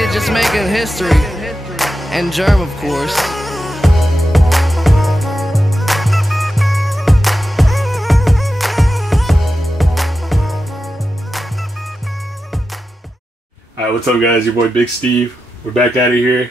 Untitled, just making history. And Germ, of course. Alright, what's up guys? Your boy Big Steve. We're back out of here.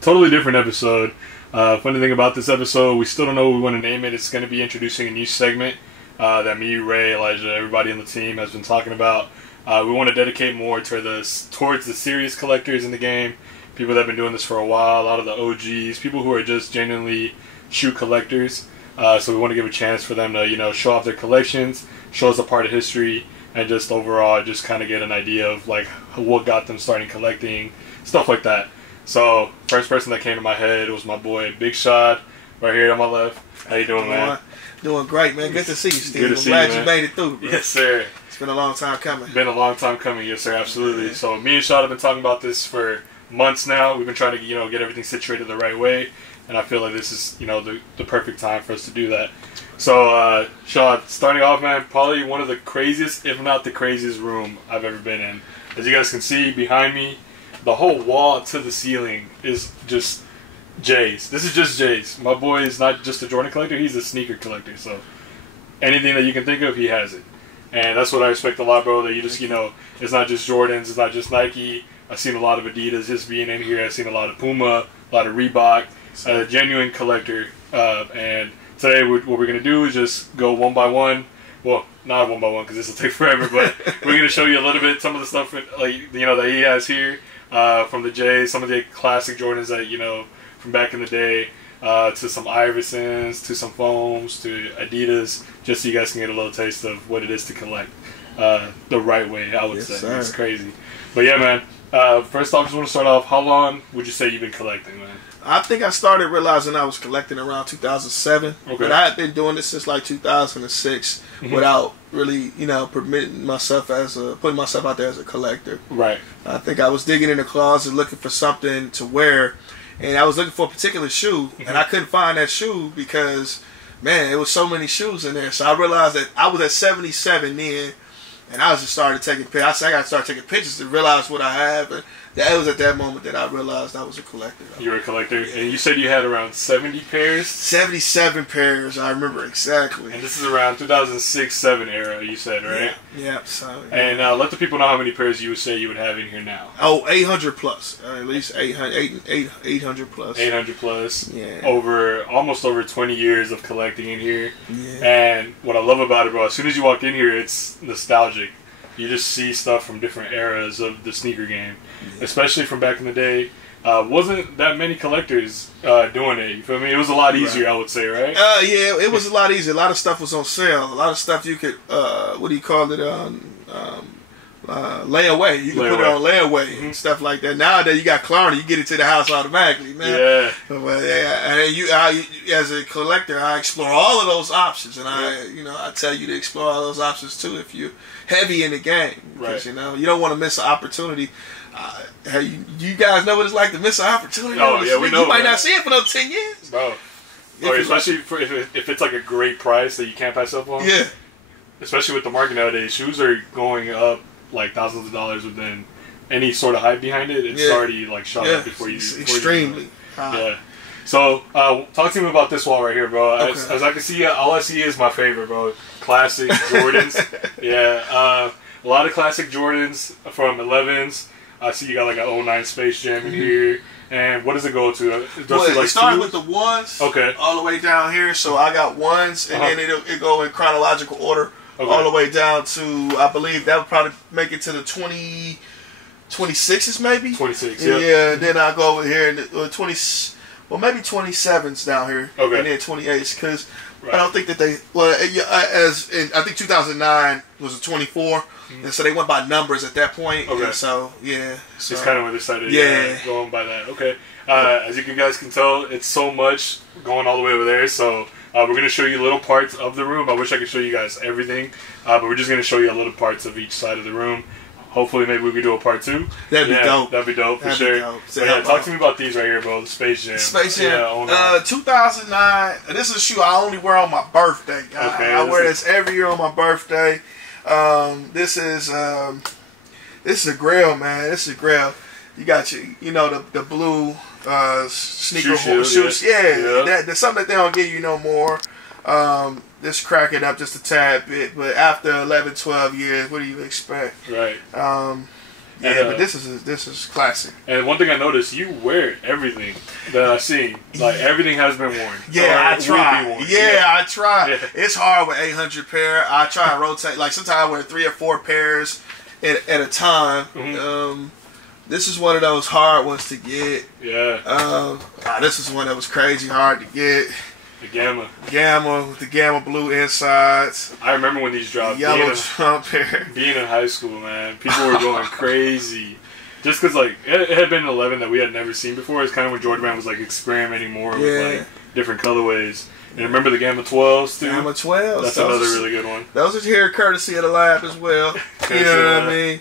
Totally different episode. Funny thing about this episode, we still don't know what we want to name it. It's going to be introducing a new segment that me, Ray, Elijah, everybody on the team has been talking about. We want to dedicate more towards the serious collectors in the game, people that have been doing this for a while, a lot of the OGs, people who are just genuinely shoe collectors. So we want to give a chance for them to, show off their collections, show us a part of history, and just overall just kind of get an idea of like what got them starting collecting, stuff like that. So first person that came to my head was my boy Big Shad, right here on my left. How you doing, man? Doing great, man. Good to see you, Steve. Good to see I'm glad you, you made it through, bro. Yes, sir. It's been a long time coming. Been a long time coming, yes, sir. Absolutely. Yeah. So me and Shad have been talking about this for months now. We've been trying to, get everything situated the right way, and I feel like this is, the perfect time for us to do that. So, Shad, starting off, man, probably one of the craziest, if not the craziest room I've ever been in. As you guys can see behind me, the whole wall to the ceiling is just J's. This is just J's. My boy is not just a Jordan collector, he's a sneaker collector. So anything that you can think of, he has it. And that's what I respect a lot, bro, that you just, it's not just Jordans, it's not just Nike. I've seen a lot of Adidas just being in here. I've seen a lot of Puma, a lot of Reebok, a genuine collector. And today what we're going to do is just go one by one. Well, not one by one because this will take forever, but we're going to show you a little bit, some of the stuff that he has here from the J's, some of the classic Jordans that, from back in the day, to some Iversons, to some foams, to Adidas, just so you guys can get a little taste of what it is to collect the right way, I would say. Sir. It's crazy. But yeah, man, first off, I just want to start off, how long would you say you've been collecting, man? I think I started realizing I was collecting around 2007, but I had been doing this since like 2006 without really, putting myself out there as a collector. Right. I think I was digging in the closet looking for something to wear, and I was looking for a particular shoe, and I couldn't find that shoe because, man, there was so many shoes in there. So I realized that I was at 77 then, and I was just started taking pictures. I got to start taking pictures to realize what I have, and that was at that moment that I realized I was a collector. You were a collector, and you said you had around 70 pairs? 77 pairs, I remember exactly. And this is around 2006-07 era, you said, right? Yeah. So. Yeah. And let the people know how many pairs you would say you would have in here now. Oh, 800 plus, at least 800 plus. 800 plus. Yeah. Almost over 20 years of collecting in here. Yeah. And what I love about it, bro, as soon as you walk in here, it's nostalgic. You just see stuff from different eras of the sneaker game, especially from back in the day. Wasn't that many collectors doing it, you feel me? It was a lot easier, I would say, right? Yeah, it was a lot easier. A lot of stuff was on sale. A lot of stuff you could, what do you call it, layaway. You can put it on layaway and stuff like that. Nowadays, you got Klarna, you get it to the house automatically, man. Yeah. But I, as a collector, I explore all of those options, and I tell you to explore all those options too if you're heavy in the game, because you don't want to miss an opportunity. You guys know what it's like to miss an opportunity. Oh yeah, we know. You might not see it for another 10 years, bro. Especially if it's like a great price that you can't pass up on. Yeah. Especially with the market nowadays, shoes are going up like thousands of dollars within any sort of hype behind it. It's already like shot up before you. Extremely. Yeah. So talk to me about this wall right here, bro. As I can see, all I see is my favorite, bro. Classic Jordans. Yeah. A lot of classic Jordans from 11s. I see you got like an 09 Space Jam in here. And what does it go to? It started with the ones. Okay. All the way down here. So I got ones, and then it go in chronological order. Okay. All the way down to, I believe that would probably make it to the 26s maybe? 26, yeah. And then I go over here and maybe 27s down here. Okay. And then 28s, because I don't think that they, I think 2009 was a 24, and so they went by numbers at that point. Okay. And so, yeah. So, it's kind of when they started going by that. Okay. As you guys can tell, it's so much going all the way over there, so we're going to show you little parts of the room. I wish I could show you guys everything, but we're just going to show you a little parts of each side of the room. Hopefully, maybe we could do a part 2. That'd be dope. That'd be dope for sure. But talk to me about these right here, bro. The Space Jam. Space Jam. 2009. This is a shoe I only wear on my birthday. Okay. I wear this every year on my birthday. This is a Grail, man. This is a Grail. You got you know the blue sneaker shoes. Yeah. That's something that they don't give you no more. Just crack it up just a tad bit, but after 11, 12 years, what do you expect? Right. Yeah, but this is classic. And one thing I noticed, you wear everything that I've seen. Like, everything has been worn. Yeah, I try. Yeah, I try. Yeah. It's hard with 800 pair. I try and rotate. Like, sometimes I wear 3 or 4 pairs at a time. Mm-hmm. This is one of those hard ones to get. Yeah. This is one that was crazy hard to get. The Gamma. Gamma with the Gamma blue insides. I remember when these dropped. Yellow jump pair. Being in high school, man, people were going crazy. Just because, like, it had been an 11 that we had never seen before. It's kind of when Jordan Brand was, like, experimenting more with, like, different colorways. And remember the Gamma 12s, too? Gamma 12s. That's another really good one. Those are here courtesy of the lab as well. You know what I mean?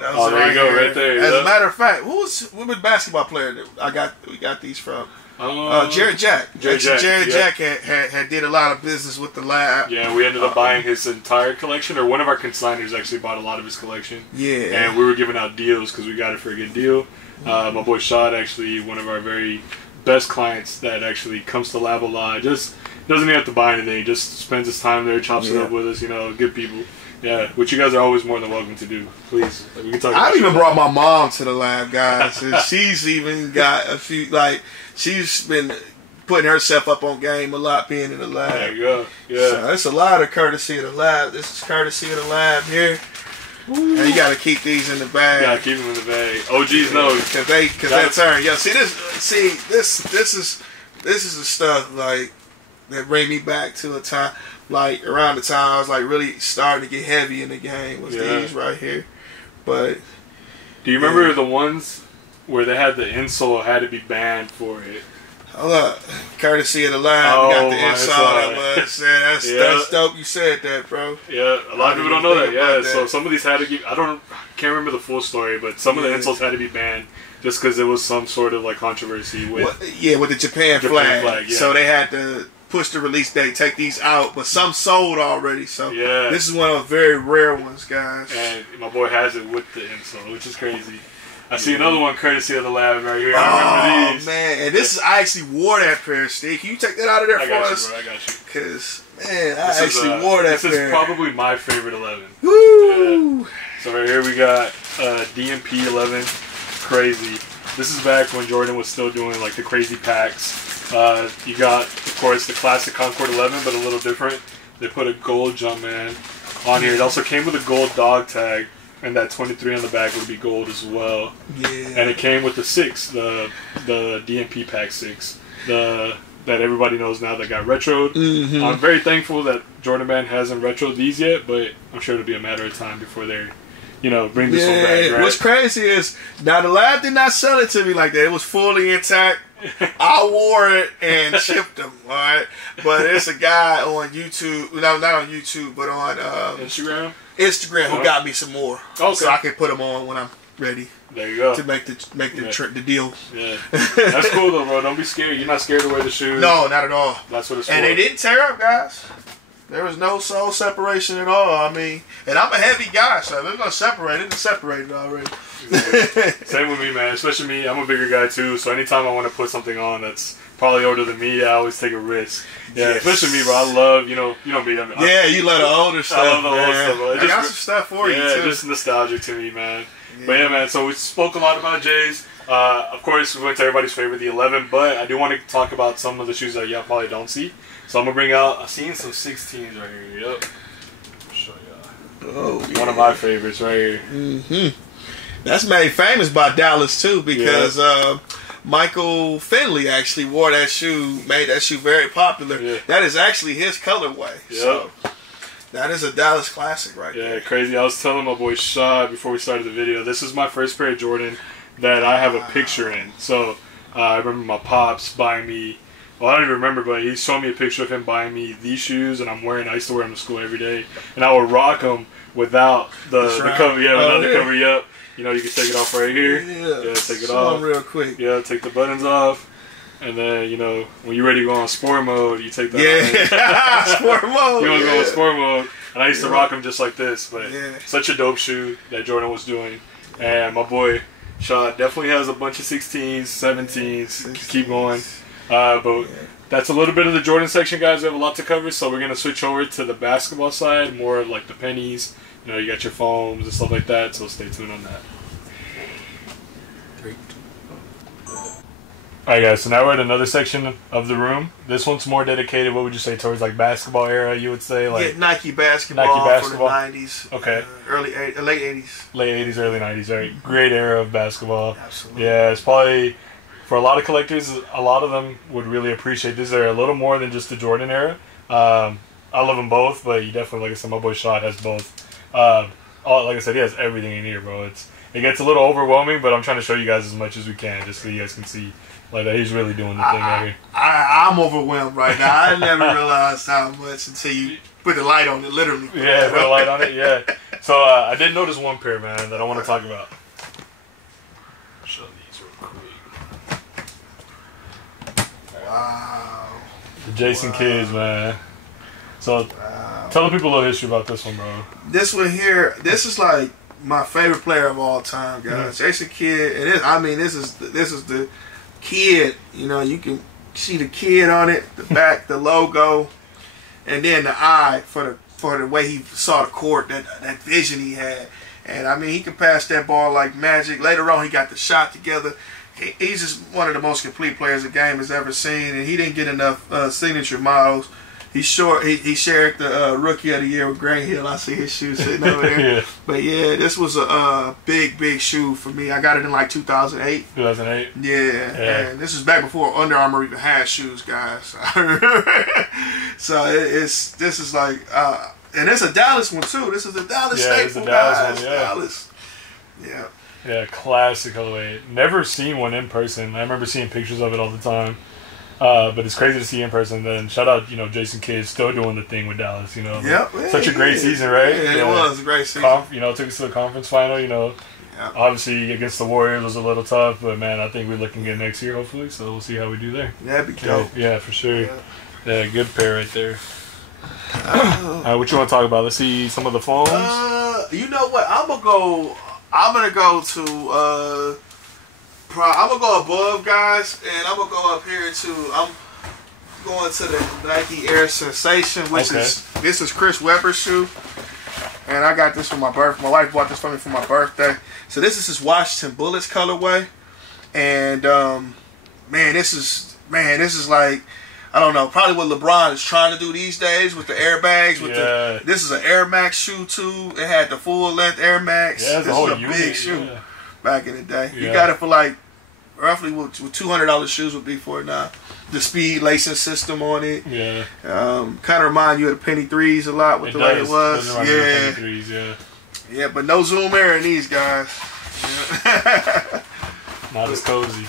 Oh, there you go, right there. As a matter of fact, what basketball player that we got these from? Jared Jack. Jared Jack had did a lot of business with the lab. Yeah, we ended up buying his entire collection, or one of our consigners actually bought a lot of his collection. Yeah. And we were giving out deals because we got it for a good deal. My boy Shad, actually, one of our very best clients that actually comes to lab a lot. Just doesn't even have to buy anything. Just spends his time there, chops it up with us, you know, good people. Yeah, which you guys are always more than welcome to do. Please, we can talk. I even brought my mom to the lab, guys, and she's even got a few. Like, she's been putting herself up on game a lot, being in the lab. There you go. Yeah, so it's a lot of courtesy of the lab. This is courtesy of the lab here. And you got to keep these in the bag. Yeah, keep them in the bag. OGs know because they turn. Yo, this is the stuff like that bring me back to a time. Like, around the time I was, like, really starting to get heavy in the game was these right here. But do you remember the ones where they had the insole had to be banned for it? Hold up. Courtesy of the lab, we got the insole that was. That's dope you said that, bro. Yeah, a lot of people don't know that. Yeah, so some of these had to get, can't remember the full story, but some of the insoles had to be banned just because there was some sort of, like, controversy with... with the Japan flag. Yeah. So they had to push the release date, take these out, but some sold already. So this is one of the very rare ones, guys. And my boy has it with the insole, which is crazy. I see another one courtesy of the lab right here. I remember these. Man, and this is, I actually wore that pair, Steve. Can you take that out of there for us? Bro, I got you. Because, man, I actually wore that pair. This is probably my favorite 11. Woo! Yeah. So right here we got DMP 11. Crazy. This is back when Jordan was still doing, like, the crazy packs. You got, of course, the classic Concord 11, but a little different. They put a gold Jumpman on here. It also came with a gold dog tag, and that 23 on the back would be gold as well. Yeah. And it came with the 6, the DMP pack 6, that everybody knows now that got retroed. Mm-hmm. I'm very thankful that Jordan Brand hasn't retroed these yet, but I'm sure it'll be a matter of time before they're, bring this one back. Right? What's crazy is, now the lab did not sell it to me like that. It was fully intact. I wore it and shipped them, alright? But it's a guy on YouTube, no, not on YouTube, but on Instagram who got me some more. Okay. So I can put them on when I'm ready. There you go. To make the deal. Yeah. That's cool though, bro. Don't be scared. You're not scared to wear the shoes. No, not at all. That's what it's for. And they didn't tear up, guys. There was no soul separation at all. I mean, and I'm a heavy guy, so if they're going to separate, it's separated already. Same with me, man. Especially me. I'm a bigger guy, too. So anytime I want to put something on that's probably older than me, I always take a risk. Yeah, especially me, bro. I love, you know me. Yeah, you love the older stuff, I love the old stuff, bro. I got some stuff for you, too. Yeah, just nostalgic to me, man. Yeah. But yeah, man, so we spoke a lot about J's. Of course, we went to everybody's favorite, the 11, but I do want to talk about some of the shoes that y'all probably don't see. So I'm going to bring out, I've seen some 16s right here. Yep. I'll show y'all. Oh, yeah. One of my favorites right here. Mm-hmm. That's made famous by Dallas, too, because Michael Finley actually wore that shoe, made that shoe very popular. Yeah. That is actually his colorway. Yep. So that is a Dallas classic right there. Yeah, crazy. I was telling my boy Shad before we started the video, this is my first pair of Jordan that I have a picture in. So I remember my pops buying me, well, I don't even remember, but he showed me a picture of him buying me these shoes, and I used to wear them to school every day, and I would rock them without the cover, without the cover, yep. You can take it off right here. Yeah, take it off. Real quick. Yeah, take the buttons off, and then, when you're ready to go on sport mode, you take that off. Sport mode. You want to go on sport mode, and I used to rock them just like this, but such a dope shoe that Jordan was doing. And my boy Shad definitely has a bunch of 16s, 17s. Keep going. But that's a little bit of the Jordan section, guys. We have a lot to cover, so we're going to switch over to the basketball side, more like the pennies. You know, you got your foams and stuff like that, so stay tuned on that. 3, 2, 1. Alright guys, so now we're at another section of the room. This one's more dedicated, what would you say, towards like basketball era, you would say? Like Nike basketball, for the 90s. Okay. Late 80s. Late 80s, early 90s, right? Great era of basketball. Absolutely. Yeah, it's probably, for a lot of collectors, a lot of them would really appreciate this era a little more than just the Jordan era. I love them both, but you definitely, like I said, my boy Shad has both. Like I said, he has everything in here, bro. It gets a little overwhelming, but I'm trying to show you guys as much as we can, just so you guys can see like that he's really doing the thing right here. I'm overwhelmed right now. I never realized how much until you put the light on it, literally. Yeah, put a light on it, yeah. So I did notice one pair, man, that I want to talk about. Show these real quick. Wow. The Jason Kids, man. So tell the people a little history about this one, bro. This one here, this is like my favorite player of all time, guys. Jason Kidd. It is. I mean, this is the Kid. You know, you can see the Kid on it, the back, the logo, and then the eye for the way he saw the court, that vision he had. And I mean, he could pass that ball like magic. Later on, he got the shot together. He's just one of the most complete players the game has ever seen, and he didn't get enough signature models. He's short. He shared the Rookie of the Year with Grant Hill. I see his shoe sitting over there. Yeah. But yeah, this was a big shoe for me. I got it in like 2008. 2008? Yeah. And this is back before Under Armour even had shoes, guys. So this is like, and it's a Dallas one too. This is a Dallas staple, guys. One, yeah. Dallas. Yeah. Yeah, classic colorway. Never seen one in person. I remember seeing pictures of it all the time. But it's crazy to see in person. Then shout out, Jason Kidd still doing the thing with Dallas. Such a great season, right? Yeah, it was a great season. Took us to the conference final. Obviously against the Warriors was a little tough, but man, I think we're looking good next year, hopefully. So we'll see how we do there. Yeah, that'd be dope. Yeah, for sure. Yeah, good pair right there. What you want to talk about? Let's see some of the foams. You know what? I'm gonna go to. I'm gonna go above, guys, and I'm gonna go up here too. I'm going to the Nike Air Sensation, which is Chris Webber's shoe, and I got this for my birthday. My wife bought this for me for my birthday. So this is his Washington Bullets colorway, and this is like, I don't know, probably what LeBron is trying to do these days with the airbags. This is an Air Max shoe too. It had the full length Air Max. Yeah, this is a big shoe. Yeah. Back in the day, you got it for like roughly what $200 shoes would be for it now. The speed lacing system on it, kind of remind you of the Penny Threes a lot with the way it was. Penny Threes, yeah, but no zoom air in these guys. Not as cozy.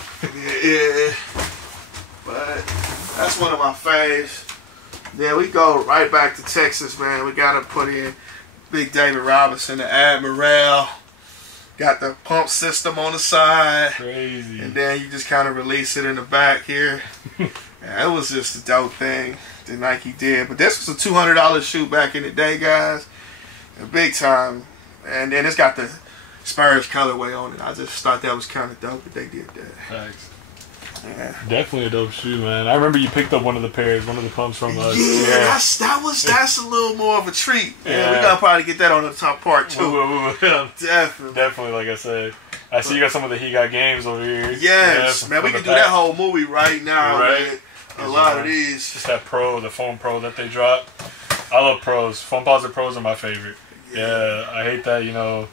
Yeah, but that's one of my faves. Then we go right back to Texas, man. We gotta put in Big David Robinson, the Admiral. Got the pump system on the side. Crazy. And then you just kind of release it in the back here. It was just a dope thing that Nike did. But this was a $200 shoe back in the day, guys. Big time. And then it's got the Spurs colorway on it. I just thought that was kind of dope that they did that. Thanks. Yeah. Definitely a dope shoe, man. I remember you picked up one of the pumps from us. Yeah, that's a little more of a treat. Yeah, we gotta probably get that on the top part too. Definitely, like I said. I see you got some of the He Got Games over here. Yes, man, we can do that whole movie right now, man. A lot of these. Just that the foam pro that they dropped. I love pros. Foamposite pros are my favorite. Yeah, I hate that,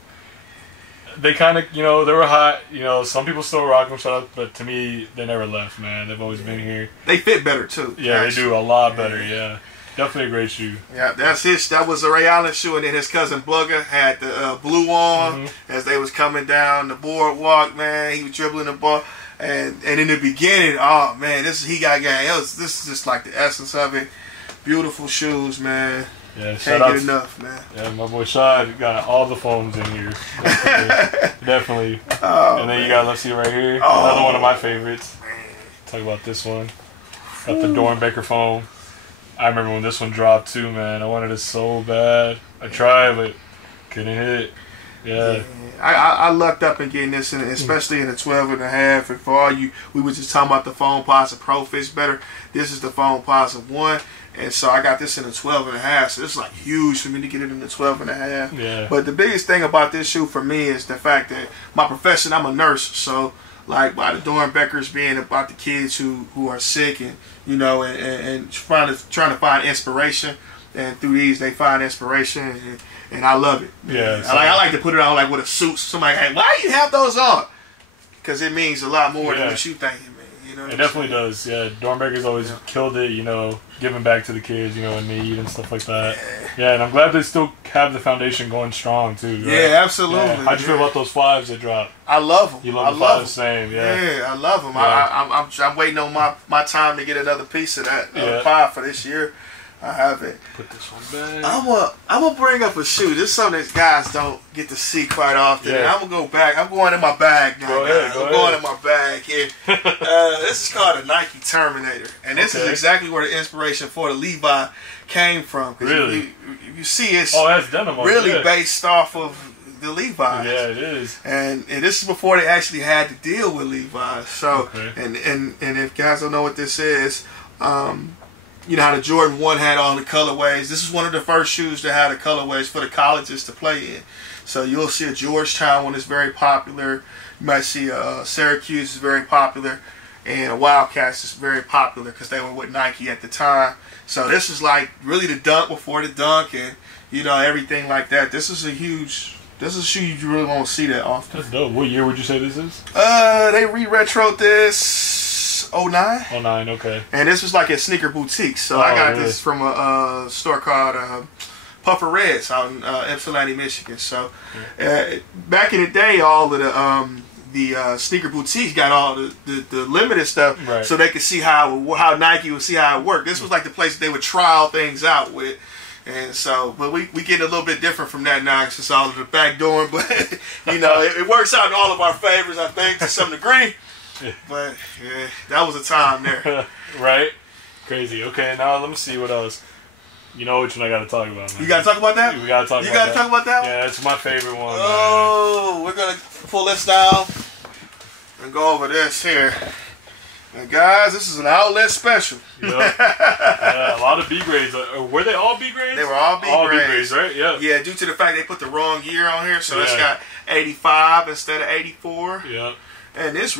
they kind of, they were hot. Some people still rock them, but to me, they never left, man. They've always been here. They fit better, too. Yeah, actually. They do a lot better, yeah. Definitely a great shoe. Yeah, that was a Ray Allen shoe, and then his cousin Bugger had the blue on as they was coming down the boardwalk, man. He was dribbling the ball. And in the beginning, oh, man, this is He Got Game. This is just like the essence of it. Beautiful shoes, man. Yeah, can't get enough, man. Yeah, my boy Shad got all the foams in here. Definitely. Oh, and then you got, let's see right here, another one of my favorites. Talk about this one. Got the Dornbecker foam. I remember when this one dropped too, man. I wanted it so bad. I tried, but couldn't hit it. Yeah. I lucked up in getting this, especially in the 12.5. And for all you, we were just talking about the foam pods of Pro fits better. This is the foam pods of 1. And so I got this in the 12.5. So it's like huge for me to get it in the 12.5. Yeah. But the biggest thing about this shoe for me is the fact that my profession, I'm a nurse. So like by the Dornbeckers being about the kids who are sick and, you know, and trying to find inspiration. And through these, they find inspiration, and I love it. Yeah, so I like to put it on like with a suit. Somebody, hey, why do you have those on? Because it means a lot more than what you thinking, man. You know, it definitely does. Yeah, Dornberger's always killed it. You know, giving back to the kids, you know, in need and stuff like that. Yeah, and I'm glad they still have the foundation going strong too. Right? Yeah, absolutely. Yeah. How'd you feel about those 5s that dropped? I love them. You love the 5s, same. Yeah, I love them. Yeah. I'm waiting on my time to get another piece of that 5 for this year. I have it. Put this one back. I'm gonna bring up a shoe. This is something that guys don't get to see quite often. Yeah. I'm gonna go back. I'm going in my bag now. Go ahead. I'm going in my bag here. This is called a Nike Terminator, and this is exactly where the inspiration for the Levi came from. Really? You see, it's that's denim. really based off of the Levi's. Yeah, it is. And this is before they actually had to deal with Levi's. So, and if guys don't know what this is, you know how the Jordan 1 had all the colorways. This is one of the first shoes that had the colorways for the colleges to play in. So you'll see a Georgetown one is very popular. You might see a Syracuse is very popular. And a Wildcats is very popular because they were with Nike at the time. So this is like really the dunk before the dunk and, you know, everything like that. This is a shoe you really won't see that often. That's dope. What year would you say this is? They re-retroed this 09. 09, okay. And this was like at Sneaker Boutique. So I got this from a store called Puffer Reds out in Ypsilanti, Michigan. So back in the day, all of the Sneaker Boutiques got all the limited stuff so they could see how Nike would see how it worked. This was like the place they would trial things out with. And so, but we get a little bit different from that now. It's just all of the back door, but you know, it works out in all of our favors, I think, to some degree. But yeah, that was a time there. Right? Crazy. Okay, now let me see what else. You know which one I got to talk about, man. You got to talk about that? We got to talk about that. You got to talk about that one? Yeah, it's my favorite one, man. We're going to pull this down and go over this here. And guys, this is an outlet special. Yeah, a lot of B grades. Were they all B grades? They were all B grades. All B grades, right? Yeah. Yeah, due to the fact they put the wrong year on here, so it's got 85 instead of 84. Yeah. And this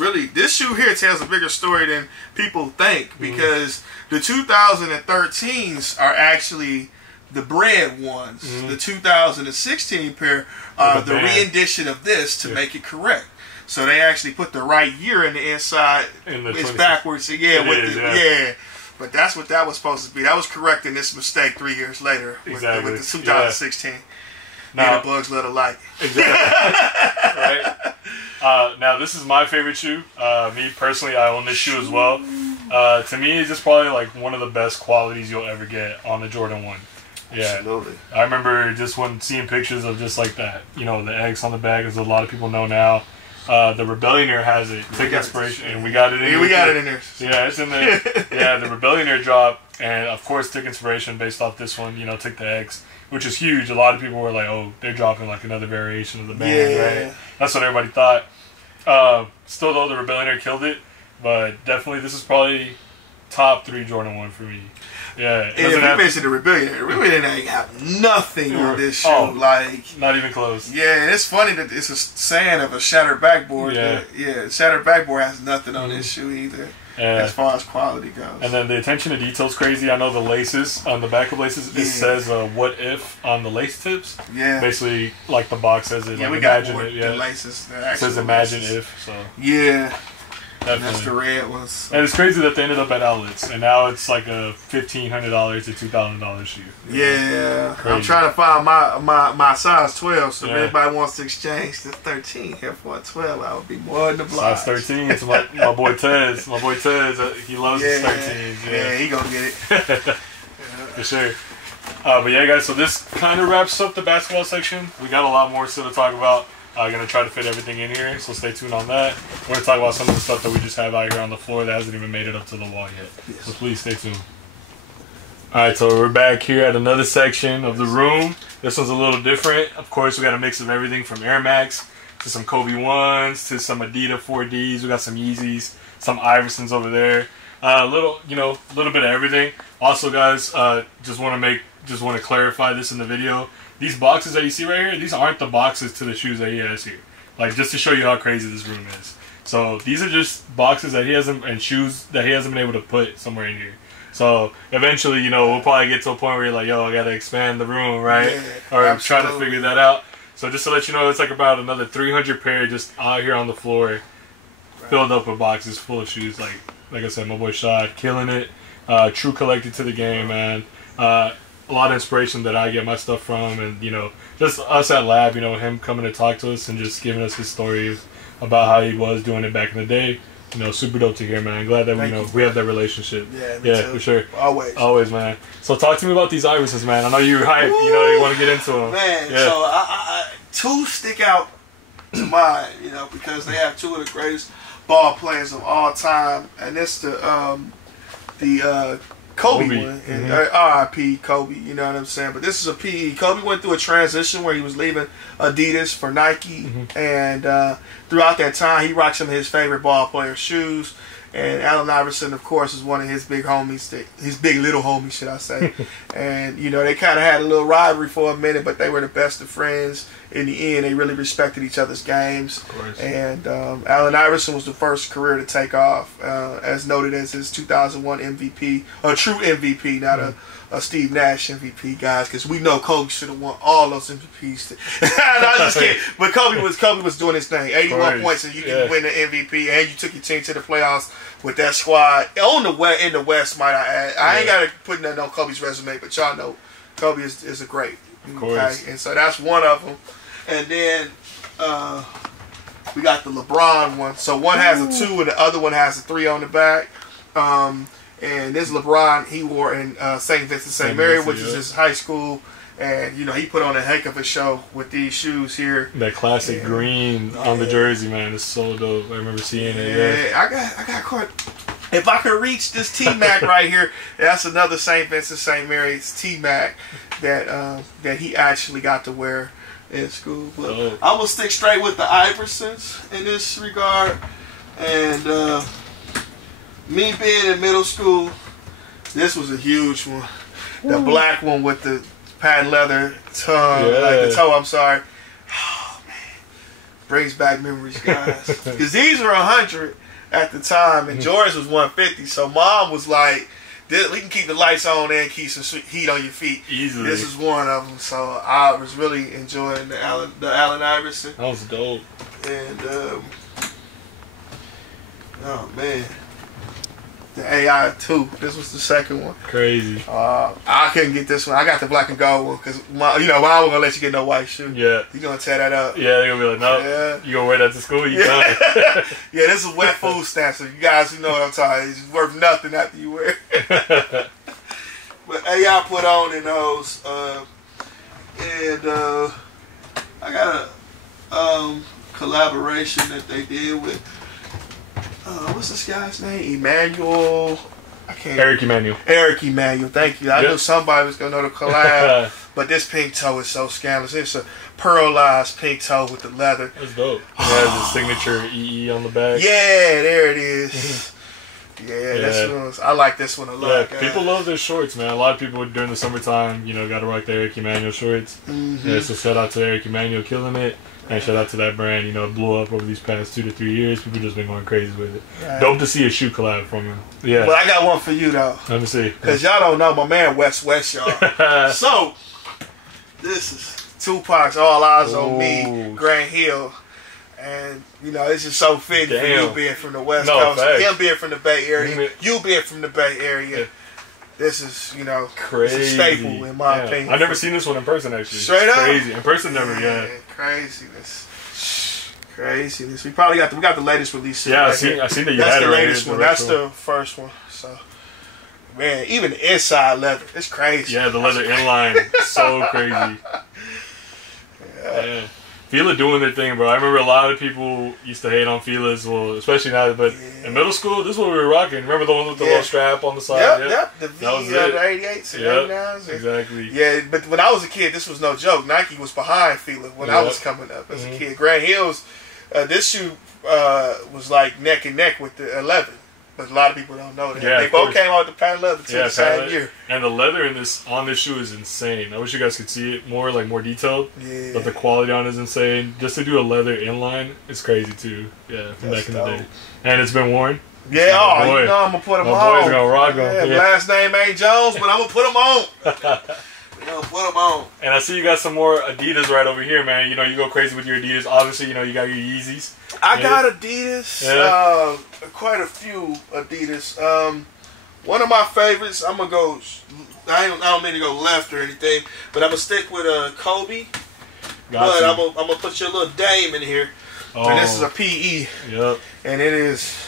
shoe here tells a bigger story than people think because the 2013s are actually the bread ones. The 2016 pair are the re-edition of this to make it correct. So they actually put the right year in the inside. It's backwards. So yeah. But that's what that was supposed to be. That was correcting this mistake 3 years later with the 2016. Now, bugs let alike. Exactly. Right. Now this is my favorite shoe. Me personally, I own this shoe as well. To me, it's just probably like one of the best qualities you'll ever get on the Jordan 1. Yeah, absolutely. I remember just when seeing pictures of just like that, you know, the X on the back, as a lot of people know now. The Rebellionaire has it. Took inspiration, and we got it in. Yeah, we got it in there. Yeah, it's in there. Yeah, the Rebellionaire dropped, and of course took inspiration based off this one. You know, took the X, which is huge. A lot of people were like, "Oh, they're dropping like another variation of the band." Right? That's what everybody thought. Still though, the Rebellionaire killed it, but definitely this is probably top 3 Jordan 1 for me. Yeah, and if you mention the Rebellionaire ain't have nothing on this shoe. Like not even close. Yeah, and it's funny that it's a saying of a shattered backboard. Yeah, shattered backboard has nothing on this shoe either. As far as quality goes. And then the attention to detail is crazy. I know the laces, on the back of laces, it says what if on the lace tips. Yeah. Basically, like the box says it. Yeah, like, we got more the laces. It says imagine if. So. Yeah. Definitely. That's the red ones. And it's crazy that they ended up at outlets. And now it's like a $1,500 to $2,000 shoe. Yeah. Crazy. I'm trying to find my size 12. So if anybody wants to exchange the 13 here for a 12, I would be more than obliged. Size 13. It's my boy Tez. My boy Tez. He loves his 13s. Yeah, he gonna get it. For sure. But yeah, guys, so this kind of wraps up the basketball section. We got a lot more still to talk about. I'm going to try to fit everything in here, so stay tuned on that. We're going to talk about some of the stuff that we just have out here on the floor that hasn't even made it up to the wall yet. So please stay tuned. Alright, so we're back here at another section of the room. This one's a little different. Of course, we got a mix of everything from Air Max to some Kobe 1s to some Adidas 4Ds. We got some Yeezys, some Iversons over there. A little bit of everything. Also, guys, just want to clarify this in the video. These boxes that you see right here, these aren't the boxes to the shoes that he has here. Like, just to show you how crazy this room is. So these are just boxes that he hasn't, and shoes that he hasn't been able to put somewhere in here. So eventually, we'll probably get to a point where you're like, yo, I gotta expand the room, right? Yeah, or absolutely. trying to figure that out. So just to let you know, it's like about another 300 pair just out here on the floor, filled up with boxes full of shoes. Like I said, my boy Shad killing it. True collector to the game, man. A lot of inspiration that I get my stuff from, and just us at Lab, him coming to talk to us and just giving us his story about how he was doing it back in the day. Super dope to hear, man. Glad that we have that relationship. Yeah, for sure. Always, man. So talk to me about these Iversons, man. I know you're hyped. You want to get into them, man. Yeah. So two stick out to mind, because they have two of the greatest ball players of all time, and it's the Kobe one, and R.I.P. Kobe. You know what I'm saying? But this is a PE. Kobe went through a transition where he was leaving Adidas for Nike, and throughout that time, he rocked some of his favorite ball player shoes. And Allen Iverson, of course, is one of his big homies, his big little homies, should I say. And, they kind of had a little rivalry for a minute, but they were the best of friends. In the end, they really respected each other's games. Of course. And Allen Iverson was the first career to take off, as noted as his 2001 MVP, a true MVP, not a Steve Nash MVP, guys, because we know Kobe should have won all those MVPs. No, I'm just kidding. But Kobe was doing his thing. 81 points, and you can win the MVP, and you took your team to the playoffs with that squad in the West. Might I add? I ain't got to put nothing on Kobe's resume, but y'all know Kobe is a great. Of course. And so that's one of them. And then we got the LeBron one. So one has a 2, and the other one has a 3 on the back. And this LeBron, he wore in St. Vincent St. Mary, which is his high school. And, he put on a heck of a show with these shoes here. That classic green on the jersey, man. It's so dope. I remember seeing it. Yeah, I got caught. If I could reach this T-Mac right here, that's another St. Vincent St. Mary's T-Mac that he actually got to wear in school. But I'm going to stick straight with the Iversons in this regard. And me being in middle school, this was a huge one. The black one with the patent leather tongue, like the toe, I'm sorry. Oh, man. Brings back memories, guys. Because these were 100 at the time, and Jordans was 150. So Mom was like, we can keep the lights on and keep some heat on your feet. Easily. This is one of them. So I was really enjoying the Allen Iverson. That was dope. And, oh, man. The AI 2. This was the second one. Crazy. I couldn't get this one. I got the black and gold one because Mom wasn't gonna let you get no white shoe. Yeah. You gonna tear that up? Yeah, they're gonna be like, no. Yeah. You gonna wear that to school? You done. Yeah, this is wet food stamp. So you guys who know what I'm talking about, it's worth nothing after you wear it. But AI put on in those, and I got a collaboration that they did with. What's this guy's name? Emmanuel. Eric Emanuel. Eric Emanuel. Thank you. I knew somebody was gonna know the collab. But this pink toe is so scandalous. It's a pearlized pink toe with the leather. That's dope. It has a signature EE on the back. Yeah, there it is. This one. I like this one a lot. Yeah, people love their shorts, man. A lot of people during the summertime, got to rock the Eric Emanuel shorts. Yeah, so shout out to Eric Emanuel killing it. And shout out to that brand, it blew up over these past 2 to 3 years. People just been going crazy with it. Yeah. Dope to see a shoe collab from him. Yeah. But I got one for you, though. Let me see. Because y'all don't know my man West, y'all. So, this is Tupac's All Eyes on Me, Grant Hill. And, it's just so fitting for you being from the West Coast. Facts. Him being from the Bay Area. You being from the Bay Area. Yeah. This is, crazy. It's a staple in my opinion. I've never seen this one in person, actually. Straight up? Crazy. In person, never, Craziness. We got the latest release. Yeah, I seen that you That's had the it latest right one. That's the first one. So, man, even the inside leather, it's crazy. Yeah, the leather inline, so crazy. Yeah. Fila doing their thing, bro. I remember a lot of people used to hate on Fila's, well, especially now. But in middle school, this is what we were rocking. Remember the ones with the little strap on the side? Yep. The V, the 88s and 89s. Exactly. Yeah, but when I was a kid, this was no joke. Nike was behind Fila when I was coming up as a kid. Grand Hills, this shoe was like neck and neck with the 11. But a lot of people don't know that. Yeah, they both came out with the patent leather the same year. And the leather on this shoe is insane. I wish you guys could see it more detailed. Yeah. But the quality on it is insane. Just to do a leather inline is crazy too. Yeah, from back in the day. And it's been worn. Yeah, you know I'm gonna put them on. My boy's gonna rock them. Yeah. Last name ain't Jones, but I'm gonna put them on. Put them on. And I see you got some more Adidas right over here, man. You know, you go crazy with your Adidas. Obviously, you know, you got your Yeezys. I got Adidas. Quite a few Adidas. One of my favorites, I'm gonna go. I don't mean to go left or anything, but I'm gonna stick with Kobe. But I'm gonna put your little Dame in here. Oh. And this is a PE. Yep. And it's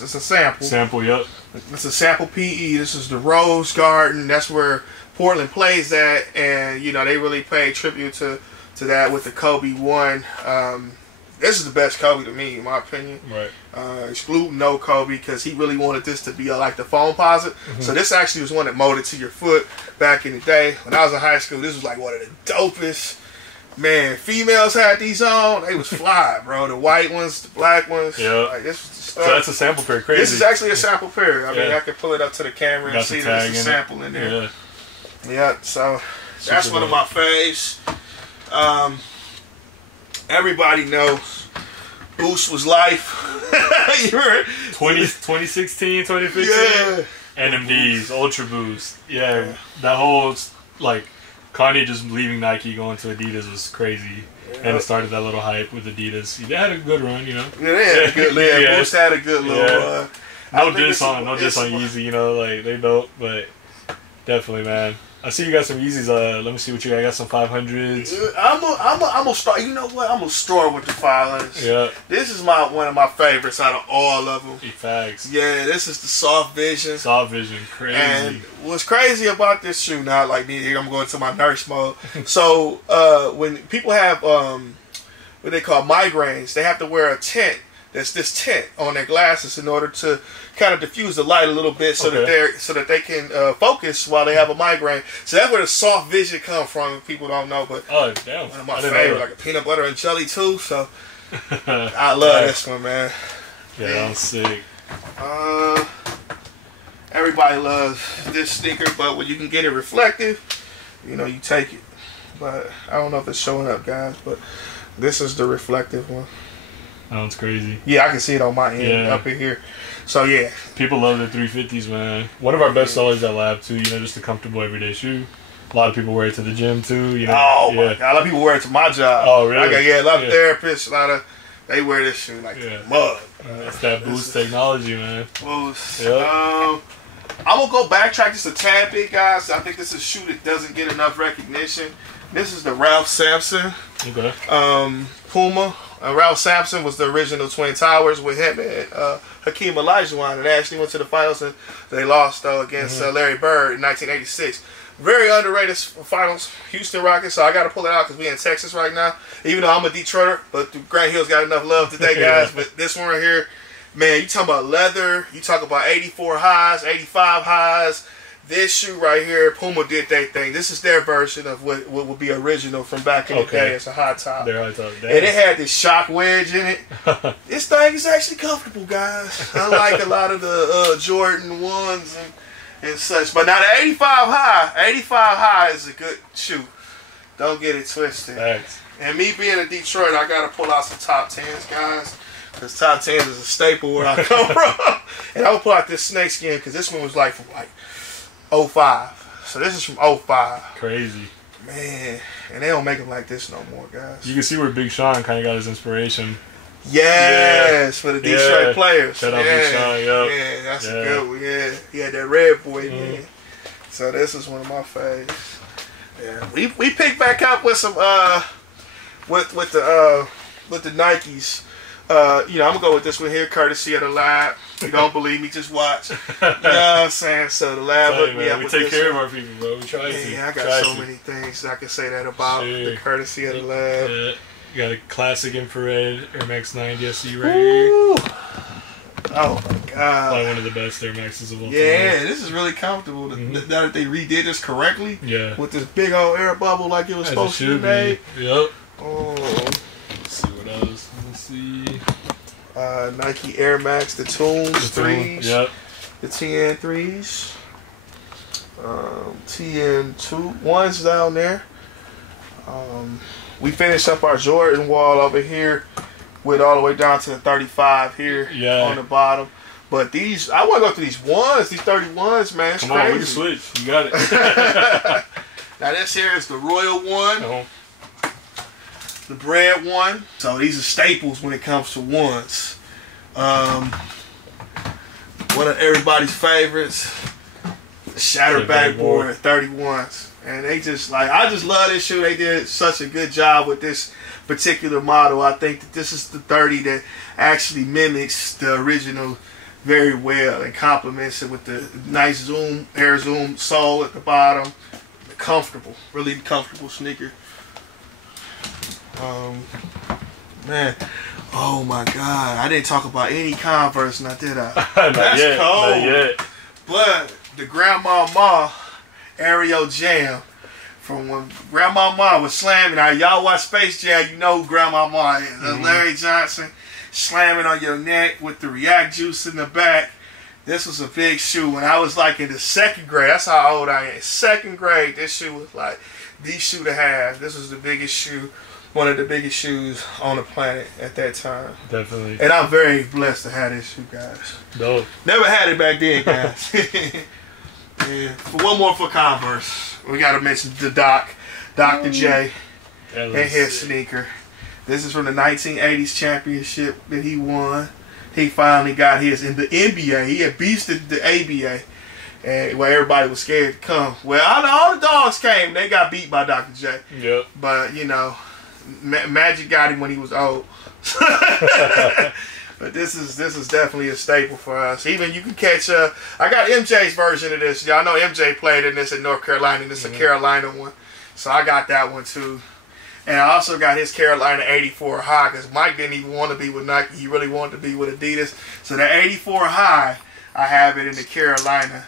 a sample. Sample, yep. It's a sample PE. This is the Rose Garden. That's where Portland plays at, and you know they really paid tribute to that with the Kobe 1. This is the best Kobe to me, in my opinion. Right. Excluding no Kobe, because he really wanted this to be like the foam posit. So this actually was one that molded to your foot back in the day. When I was in high school, this was like one of the dopest. Man, females had these on. They was fly, bro. The white ones, the black ones. Yeah. Like, this was the stuff. So that's a sample pair. Crazy. This is actually a sample pair. I mean, I can pull it up to the camera and see there's a sample in there. Yeah, so that's one of my faves. Everybody knows Boost was life. 2016, 2015. Yeah. NMDs, Ultra Boost. Yeah, that whole, like, Kanye just leaving Nike, going to Adidas was crazy. And it started that little hype with Adidas. They had a good run, you know. Yeah, they had a good run. Boost had a good little run. No diss on Yeezy, you know, like, they dope, but definitely, man. I see you got some Yeezys. Let me see what you got. I got some 500s. I'm gonna start. You know what? I'm gonna start with the 500s. Yeah. This is one of my favorites out of all of them. Facts. Yeah, this is the Soft Vision. Soft Vision, crazy. And what's crazy about this shoe now? Like here, I'm going to my nurse mode. So when people have what they call migraines, they have to wear a tint. There's this tint on their glasses in order to kind of diffuse the light a little bit, so that they can focus while they have a migraine. So that's where the Soft Vision come from. People don't know, but damn, one of my favorite, like a peanut butter and jelly too. So I love this one, man. Yeah, I'm sick. Everybody loves this sneaker, but when you can get it reflective, you know, you take it. But I don't know if it's showing up, guys, but this is the reflective one. Sounds crazy. Yeah, I can see it on my end up in here. So yeah, people love the 350s, man. One of our best sellers at Lab too. You know, just a comfortable everyday shoe. A lot of people wear it to the gym too. You know? Oh my God, a lot of people wear it to my job. Oh really? A lot of therapists. They wear this shoe like mud. It's that Boost technology, man. Boost. Yep. I'm gonna go backtrack just a tad bit, guys. I think this is a shoe that doesn't get enough recognition. This is the Ralph Sampson. Okay. Puma. Ralph Sampson was the original Twin Towers with him and Hakeem Olajuwon, and they actually went to the finals, and they lost against Larry Bird in 1986. Very underrated finals, Houston Rockets. So I got to pull it out because we in Texas right now. Even though I'm a Detroiter, but the Grand Hill's got enough love today, guys. But this one right here, man, you talking about leather? You talk about 84 highs, 85 highs. This shoe right here, Puma did their thing. This is their version of what would be original from back in the day. It's a high top. Their high top. And it had this shock wedge in it. This thing is actually comfortable, guys. Unlike a lot of the Jordan 1s and such. But now the 85 high is a good shoe. Don't get it twisted. Thanks. And me being a Detroit, I got to pull out some top 10s, guys. Because top 10s is a staple where I come from. And I will pull out this snakeskin because this one was like from like 05. So this is from 05. Crazy. Man. And they don't make them like this no more, guys. You can see where Big Sean kind of got his inspiration. Yes, for the Detroit players. Shout out Big Sean, yeah, that's a good one. Yeah, he had that red boy man. So this is one of my faves. Yeah, we picked back up with some with the Nikes. You know, I'm gonna go with this one here, courtesy of the Lab. You don't believe me? Just watch. You know what I'm saying? So the Lab hooked me up with this. We take care of our people, bro. We try to. Yeah, I got so many things I can say that about the courtesy of the Lab. You got a classic infrared Air Max 90 SE right here. Ooh. Oh my god! Probably one of the best Air Maxes of all time. Yeah, this is really comfortable. Now that they redid this correctly, with this big old air bubble like it was supposed to be made. Yep. Oh. Let's see what else. Let's see. Nike Air Max, the Tunes 3s. Yep. The TN 3s. TN 1s down there. We finished up our Jordan wall over here. Went all the way down to the 35 here on the bottom. But these, I want to go through these ones, these 31s, man. It's Come crazy. on, we can switch. You got it. Now this here is the Royal one, the Bread one. So these are staples when it comes to ones. One of everybody's favorites, the Shattered Backboard 31s. And they just, like, I just love this shoe. They did such a good job with this particular model. I think that this is the 30 that actually mimics the original very well and complements it with the nice zoom, air zoom sole at the bottom. Comfortable, really comfortable sneaker. Man, oh my God, I didn't talk about any Converse, now did I? That's yet, cold. not yet. But the Grandma Ma Aereo Jam. From when Grandma Ma was slamming, now y'all watch Space Jam, you know who Grandma Ma is. Larry Johnson slamming on your neck with the React juice in the back. This was a big shoe when I was like in the second grade. That's how old I am. Second grade, this shoe was like the shoe to have. This was the biggest shoe, one of the biggest shoes on the planet at that time. Definitely. And I'm very blessed to have this shoe, guys. Dope. Never had it back then, guys. Yeah. For one more for Converse, we got to mention the Dr. J, and his sneaker. This is from the 1980s championship that he won. He finally got his in the NBA. He had beasted the ABA, and where everybody was scared to come. Well, all the dogs came. They got beat by Dr. J. Yep. But you know, Magic got him when he was old. But this is definitely a staple for us. Even you can catch I got MJ's version of this. Y'all know MJ played in this in North Carolina, and it's a Carolina one. So I got that one too. And I also got his Carolina 84 high because Mike didn't even want to be with Nike. He really wanted to be with Adidas. So the 84 high, I have it in the Carolina.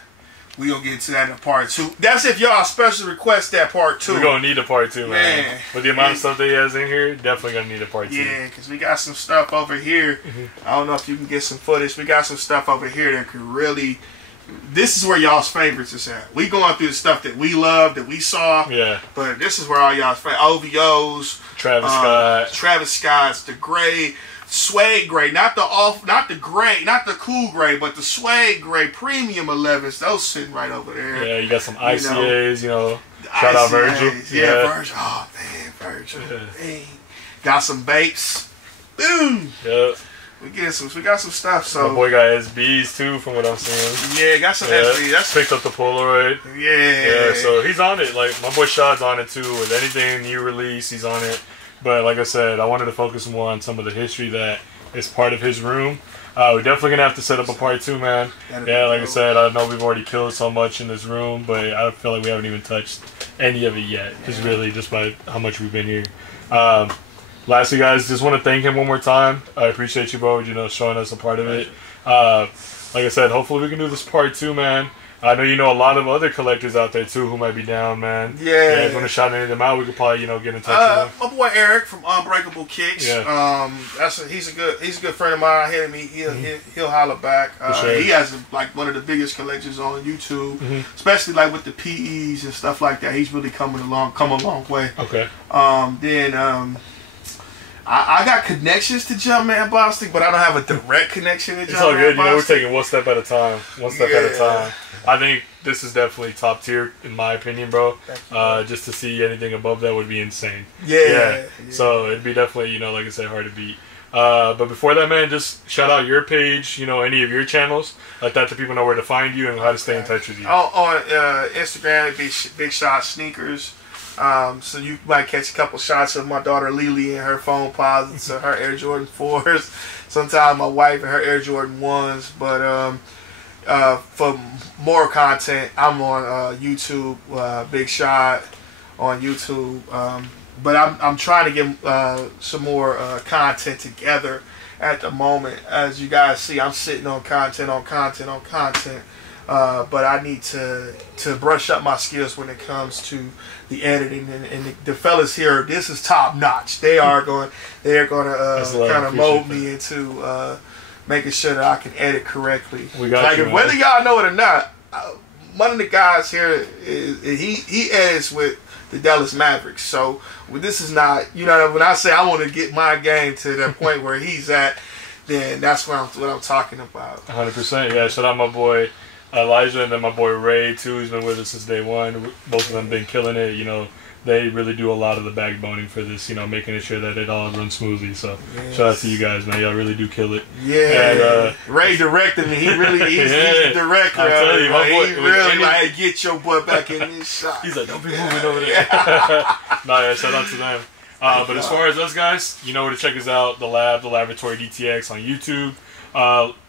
We gonna get to that in part 2. That's if y'all special request that part 2. We're gonna need a part 2, man. With the amount of stuff that he has in here, definitely gonna need a part 2. Yeah, because we got some stuff over here. I don't know if you can get some footage. We got some stuff over here that could really... This is where y'all's favorites is at. We going through the stuff that we love, that we saw. Yeah. But this is where all y'all's favorites... OVOs. Travis Scott. Travis Scott's, the gray... Suede gray, not the gray, not the cool gray, but the suede gray premium 11s. Those sitting right over there. Yeah, you got some ICAs, you know. Shout out Virgil. Yeah, Virgil. Oh man, Virgil. Dang. Got some Bapes. Boom. Yep. We got some stuff. So my boy got SBs too, from what I'm seeing. Yeah, got some SBs. That's picked up the Polaroid. Yeah, so he's on it. Like my boy Shad's on it too. With anything new release, he's on it. But like I said, I wanted to focus more on some of the history that is part of his room. We're definitely going to have to set up a part 2, man. Yeah, like I said, I know we've already killed so much in this room, but I feel like we haven't even touched any of it yet. Just really just by how much we've been here. Lastly, guys, just want to thank him one more time. I appreciate you, bro, showing us a part of it. Like I said, hopefully we can do this part 2, man. I know you know a lot of other collectors out there too who might be down, man. Yeah. If you want to shout any of them out, we could probably get in touch with them. My boy Eric from Unbreakable Kicks. Yeah. He's a good friend of mine. He'll holler back. Sure. He has like one of the biggest collections on YouTube, especially like with the PEs and stuff like that. He's really come a long way. Okay. I got connections to Jumpman Boston, but I don't have a direct connection to Jumpman Boston. It's all good. You know, we're taking one step at a time. One step at a time. I think this is definitely top tier, in my opinion, bro. Just to see anything above that would be insane. Yeah. So it'd be definitely, like I said, hard to beat. But before that, man, just shout out your page, any of your channels, like that, so people know where to find you and how to stay in touch with you. On Instagram, Big Shad Sneakers. So you might catch a couple shots of my daughter Lily and her phone posits of her Air Jordan 4s. Sometimes my wife and her Air Jordan 1s. But for more content, I'm on YouTube, Big Shad on YouTube. but I'm trying to get some more content together at the moment. As you guys see, I'm sitting on content on content on content. But I need to brush up my skills when it comes to the editing, and the fellas here, this is top notch. They're going to kind of mold me into making sure that I can edit correctly. We got like you, whether y'all know it or not, one of the guys here he edits with the Dallas Mavericks. So this is not, you know, when I say I want to get my game to the point where he's at, then that's what I'm talking about. 100%. Yeah. Shout out my boy Elijah, and then my boy Ray too. He's been with us since day one. Both of them been killing it. You know, they really do a lot of the backboning for this. You know, making sure that it all runs smoothly. So shout out to you guys, man. Y'all really do kill it. Yeah. And, Ray directed me. He really he's the director. I tell you, my boy, he really like, get your butt back in this shot. He's like, don't be moving over there. Nah, yeah, shout out to them. But as far as us guys, you know where to check us out. The Laboratory DTX on YouTube.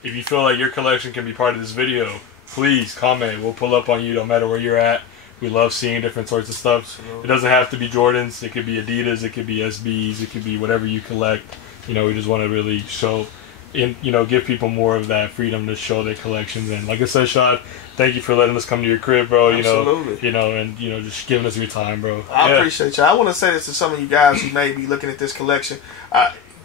If you feel like your collection can be part of this video, please comment. We'll pull up on you no matter where you're at. We love seeing different sorts of stuff. Absolutely. It doesn't have to be Jordans. It could be Adidas. It could be SBs. It could be whatever you collect. You know, we just want to really show, you know, give people more of that freedom to show their collections. And like I said, Shad, thank you for letting us come to your crib, bro. Absolutely. And just giving us your time, bro. I appreciate you. I want to say this to some of you guys who may be looking at this collection.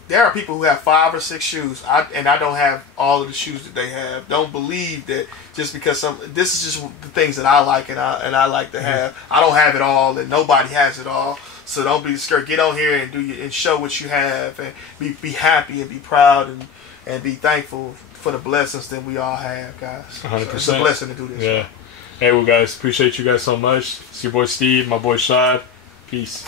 There are people who have 5 or 6 shoes, and I don't have all of the shoes that they have. Don't believe that just because this is just the things that I like and I like to have. I don't have it all, and nobody has it all. So don't be scared. Get on here and show what you have, and be happy and be proud and be thankful for the blessings that we all have, guys. 100%. So it's a blessing to do this. Yeah. Hey, well, guys, appreciate you guys so much. It's your boy Steve, my boy Shad. Peace.